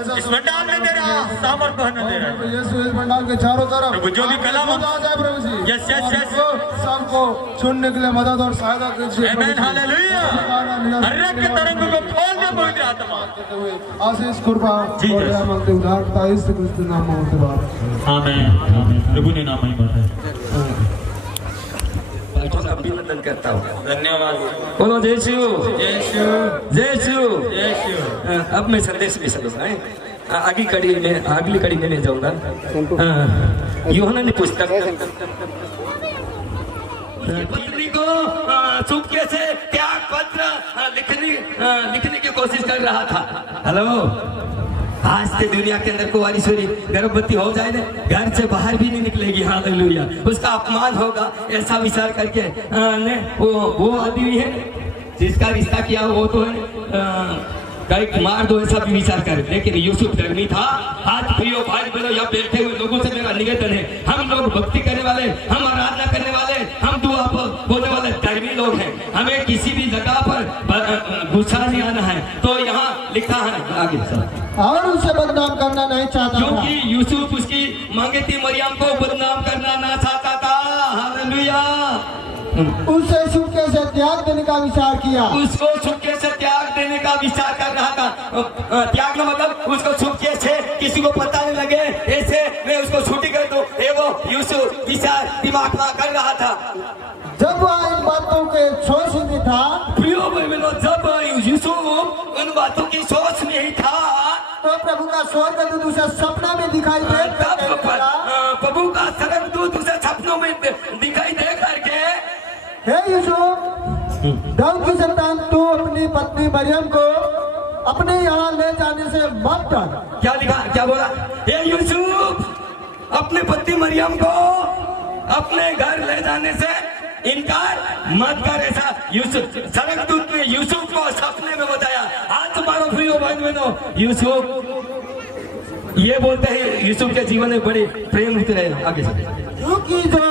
इस पंडाल में तेरा सामर्थ बहने दे रहा है यीशु इस पंडाल के चारों तरफ प्रभु जो भी कलाम आ जाए प्रभु जी। यस यस यस सबको सुनने के लिए मदद और सहायता कीजिए। आमीन हालेलुया। हर एक के तरंग को खोल दे पवित्र आत्मा आशीष कृपा और दया मांगते उदारता यीशु क्रिस्त नाम में होते बात। आमीन आमीन। प्रभु ने नाम महिमा है। अभिनंदन करता हूँ। धन्यवाद। बोलो जय शिव जय शिव जय शिव जय शिव। अब मैं संदेश भी सुनूंगा। अगली कड़ी में नहीं जाऊंगा। यूहन्ना ने पुस्तक पत्री को चुपके से त्याग पत्र लिखने की कोशिश कर रहा था। हेलो, आज से दुनिया के अंदर कुंवारी गर्भवती हो जाए ना, घर से बाहर भी नहीं निकलेगी। हालेलुया। उसका अपमान होगा ऐसा विचार करके वो आदमी है जिसका रिश्ता किया वो तो है कहीं मार दो ऐसा भी विचार कर। लेकिन यूसुफ धर्मी था। आज प्रियो भाई बहनों यहाँ बैठे हुए लोगों से मेरा निवेदन है, हम लोग भक्ति करने वाले, हम आराधना करने वाले, हम दुआ बोलने वाले धर्मी लोग हैं। हमें किसी भी जगह पर गुस्सा नहीं आना है। तो यहाँ लिखा है आगे और उसे बदनाम करना नहीं चाहता, क्योंकि यूसुफ उसकी मंगती मरियम को बदनाम करना ना चाहता था। हालेलुया। उसे छुपके से त्याग देने का विचार किया। उसको छुपके से त्याग देने का विचार कर रहा था। त्याग का मतलब उसको छुपके से किसी को पता नहीं लगे ऐसे मैं उसको छुट्टी कर दूं, ये वो यूसुफ विचार दिमाग में कर रहा था। जब वह इन बातों के सोच में था, प्रियो बहनों, जब यूसुफ उन बातों की सोच में ही था तो प्रभु का स्वर्गदूत उसे सपना में दिखाई दे। प्रभु का स्वर्गदूत उसे सपनों में दिखाई दे करके, हे यूसुफ, दाऊद की संतान, तू अपनी पत्नी मरियम को अपने यहाँ ले जाने से मत डर। क्या लिखा, क्या बोला? हे यूसुफ, अपने पत्नी मरियम को अपने घर ले जाने से इनकार मत कर। ऐसा यूसुफ स्वर्गदूत ने यूसुफ को सपने में बताया। आज तुम्हारा प्रिय भाई बहनों, यूसुफ ये बोलते हैं यूसुफ के जीवन में बड़े प्रेम होते रहे। आगे क्योंकि जो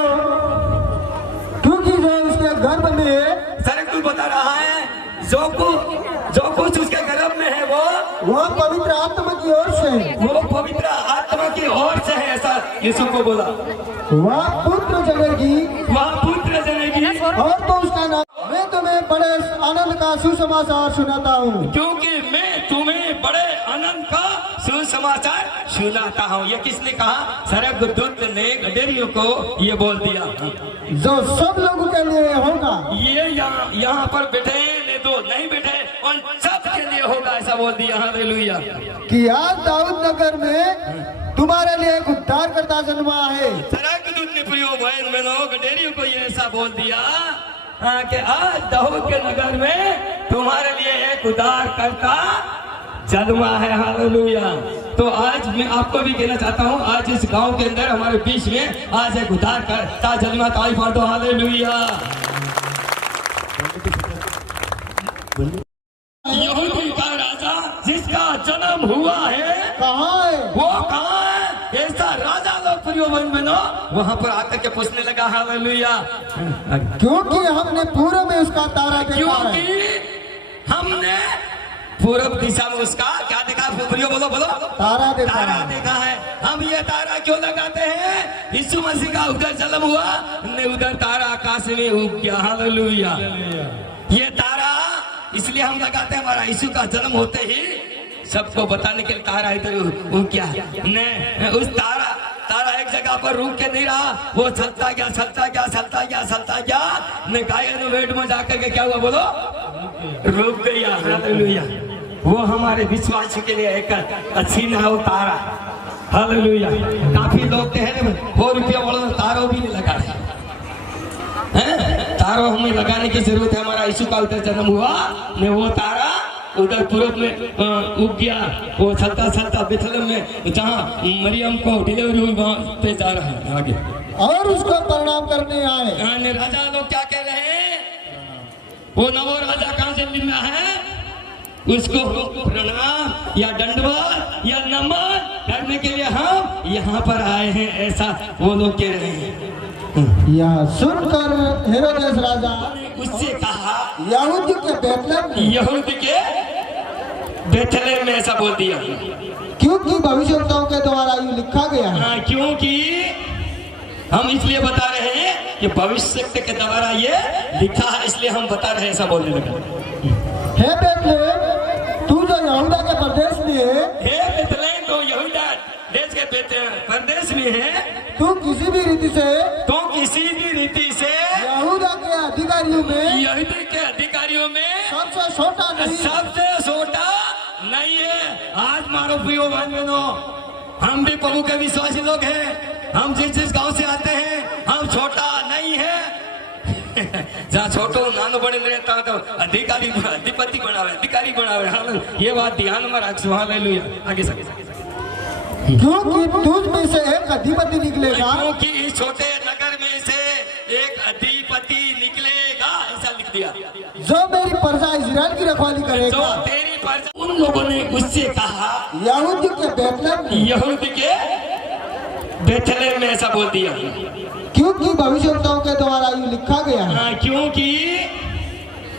उसके गर्भ में, स्वर्गदूत बता रहा है जो कुछ उसके गर्भ में है वो पवित्र आत्मा की ओर से, वो पवित्र आत्मा की ओर से है। ऐसा यूसुफ को बोला। वह पुत्र जनेगी, वह पुत्र जनेगी और तो उसका नाम। मैं तुम्हें बड़े आनंद का सुसमाचार सुनाता हूँ, क्योंकि मैं तुम्हें बड़े आनंद का सुसमाचार सुनाता हूँ। ये किसने कहा? स्वर्गदूत ने गडेरियों को ये बोल दिया, जो सब लोगों के लिए होगा। ये यहाँ पर बैठे तो नहीं बैठे उन सब के लिए होगा, ऐसा बोल दिया। हालेलुया। कि आज दाऊद नगर में तुम्हारे लिए एक उद्धार करता जन्मा है। स्वर्गदूत ने प्रियो बहन बहनों गडेरियों को ये ऐसा बोल दिया कि आज दाऊद के नगर में तुम्हारे लिए एक उद्धार करता जन्मा है। हालेलुया। तो आज मैं आपको भी कहना चाहता हूँ, आज इस गांव के अंदर हमारे बीच में आज एक उद्धार करता जन्मा। ताली मार दो। हालेलुया। यहूदी का राजा जिसका जन्म हुआ है, कहाँ है वो? कहाँ है? ऐसा राजा लोग प्रियो बहनों वहाँ पर आकर के पूछने लगा। हालेलुया। क्योंकि हमने पूर्व में उसका तारा देखा है। क्योंकि हमने पूर्व दिशा में उसका क्या देखा? प्रियो बोलो बोलो। तारा देखा है। हम ये तारा क्यों लगाते हैं? यीशु मसीह का उधर जन्म हुआ, उधर तारा आकाश में उग गया। हालेलुया। ये तारा इसलिए हम लगाते हैं, हमारा यीशु का जन्म होते ही सबको बताने के लिए तारा इधर उग गया। उस तारा एक जगह पर रुक के नहीं रहा, वो चलता गया। ने गायन वेट में जाकर के क्या हुआ बोलो? रुक गया। हालेलुया। वो हमारे विश्वास के लिए एक अच्छी ना हो तारा। हालेलुया। काफी लोग हैं 4 रुपया वाला तारों भी नहीं लगा रहे हैं। तारों हमें लगाने की जरूरत है। हमारा यीशु का उधर जन्म हुआ, ने वो तारा उधर पूरब में उग गया। वो चलता बेथलेहम में जहाँ मरियम को डिलीवरी हुई वहाँ पे जा रहा है आगे। और उसको प्रणाम करने आए। राजा लोग क्या कह रहे हैं? वो नवो राजा कहाँ से मिलना है? उसको प्रणाम या दंडवत या नमन करने के लिए हम यहाँ पर आए हैं, ऐसा वो लोग कह रहे हैं। यह सुनकर हेरोदेस राजा उससे कहा, यहूदी के बेथलेहम में ऐसा बोल दिया। क्योंकि भविष्यवक्ताओं के द्वारा यूं लिखा गया है। क्योंकि हम इसलिए बता रहे हैं कि भविष्य के द्वारा ये लिखा है, इसलिए हम बता रहे हैं, ऐसा बोलने लगा। हे बेतलेहम, तू जो यहूदा के प्रदेश में है, हे बेतलेहम तो यहूदा देश के प्रदेश में है, तू किसी भी रीति से यहूदा के अधिकारियों में, यहूदी के अधिकारियों में सबसे छोटा नहीं, सबसे छोटा नहीं है। आज मारो प्रियो भाई बहनों, हम भी प्रभु के विश्वासी लोग हैं, हम जिस गांव से आते हैं, हम छोटा नहीं है। जहाँ छोटो नानो बने रहता तो अधिकारी अधिपति बनावे हाल, ये बात ध्यान में रखो। हालेलुया। आगे सके क्योंकि तुझ में से एक अधिपति निकलेगा, क्योंकि इस छोटे नगर में से एक अधिपति निकलेगा, ऐसा लिख दिया, जो मेरी प्रजा इजराइल की रखवाली जो करेगा। तेरी प्रजा। उन लोगों ने उससे कहा, यहूदी के बेथलेहम में ऐसा बोल दिया, क्योंकि भविष्यवक्ताओं के द्वारा यूं लिखा गया है। क्योंकि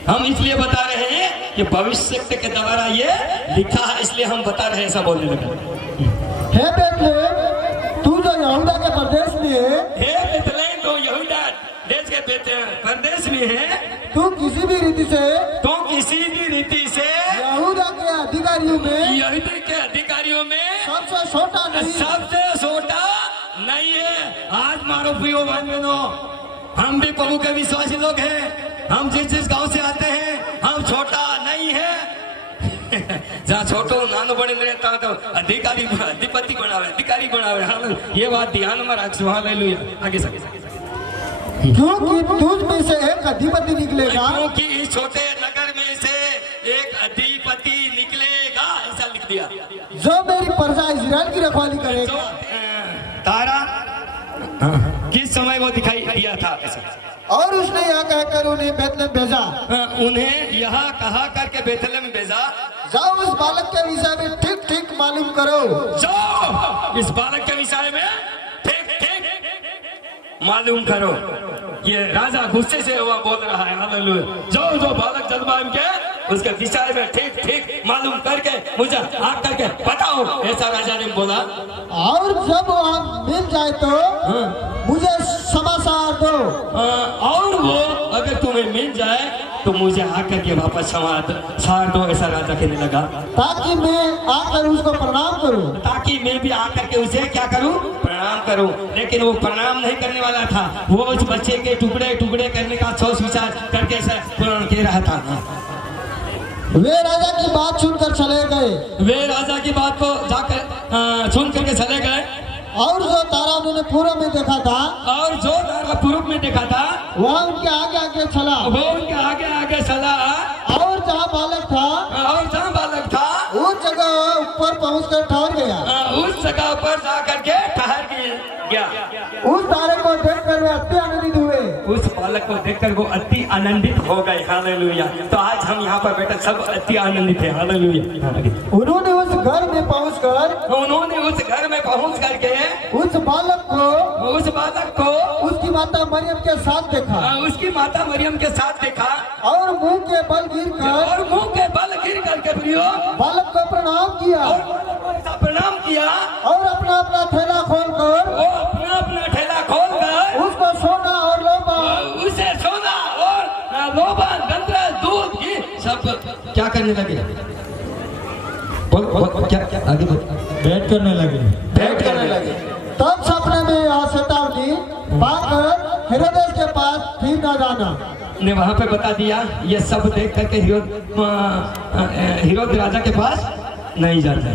हम इसलिए बता रहे हैं कि भविष्य के द्वारा ये लिखा है, इसलिए हम बता रहे हैं, ऐसा बोलने लगा। हे बेतलेहम, तू जो यहूदा के प्रदेश में है, हे बेतलेहम तो यहूदा देश के प्रदेश में है, तू किसी भी रीति से यहूदा के अधिकारियों में, यहूदी के अधिकारियों में सबसे छोटा नहीं, सबसे छोटा नहीं है। आज मारो प्रियो भाई बहनों, हम भी प्रभु के विश्वासी लोग हैं, हम जिस गांव से आते हैं, हम छोटा नहीं है। जहाँ छोटो नानो बने रहता तो अधिपति बनावे हाल, ये बात ध्यान में रखो। हालेलुया। आगे सके क्योंकि तुझ में से एक अधिपति निकलेगा, क्योंकि इस छोटे नगर में से एक अधिपति निकलेगा, ऐसा लिख दिया, जो मेरी प्रजा इजराइल की रखवाली करेगा। तारा किस समय वो दिखाई दिया था ऐसा, और उसने यहाँ कहकर उन्हें बेतलेहम भेजा, उन्हें यहाँ कहा करके बेथलेहम भेजा, जाओ उस बालक के विषय में ठीक ठीक मालूम करो, जाओ इस बालक के विषय में ठीक मालूम करो। ये राजा गुस्से से हुआ बोल रहा है। हालेलुया। जो बालक जन्माएं के उसके विषय में ठीक मालूम करके मुझे आकर करके बताओ, ऐसा राजा ने बोला। और जब वहाँ मिल जाए तो मुझे समाचार दो, और वो अगर तुम्हें मिल जाए तो मुझे आकर के वापस समाचार दो, ऐसा राजा कहने लगा, ताकि मैं आकर उसको प्रणाम करूं, ताकि मैं भी आकर के उसे क्या करूं, प्रणाम करूं। लेकिन वो प्रणाम नहीं करने वाला था, वो उस बच्चे के टुकड़े करने का सोच विचार करके प्रणाम कह रहा था। वे राजा की बात सुनकर चले गए, वे राजा की बात को जाकर सुन करके चले गए। और जो तारा उन्होंने पूर्व में देखा था, और जो तारा पूर्व में देखा था, वह उनके आगे चला, वो उनके आगे चला। और जहाँ बालक था उस जगह ऊपर पहुंचकर ठहर गया, उस जगह पर जाकर के ठहर गया। उस तारे को देखकर वे अति आनंदित हुए, उस बालक को देखकर वो अति आनंदित हो गए। हालेलुया। तो आज हम यहाँ पर बैठे सब अति आनंदित है। हालेलुया। उन्होंने उस घर में पहुंच करके उस बालक को उसकी माता मरियम के साथ देखा, और मुंह के बल गिर कर प्रियो बालक को प्रणाम किया, और अपना थैला खोलकर उसको सोना और लोबान गंधरस दूध घी सब क्या करने लगे, क्या आगे भेंट करने लगे। तब सपने में यह चेतावनी पाकर हेरोदेस के पास फिर न जाना ने वहां पे बता दिया। ये सब देख करके हिरोद राजा के पास नहीं जाता।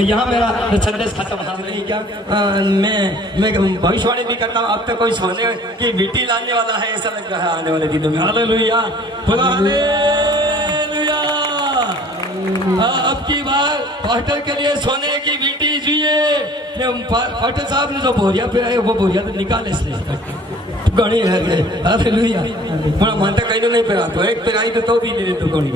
यहाँ मेरा संदेश खत्म हो नहीं क्या। मैं भविष्यवाणी भी करता हूँ, अब तक कोई सोने की बेटी लाने वाला है ऐसा लग रहा है आने वाले दिनों में। Hallelujah, hallelujah. अब की बार पास्टर के लिए सोने की बेटी चाहिए। पास्टर साहब ने जो बोरिया पे है वो बोरिया तो निकाले गणी है। हालेलुया। मानता कहीं नहीं पेरा तो एक पेराई तो भी दे तो गणी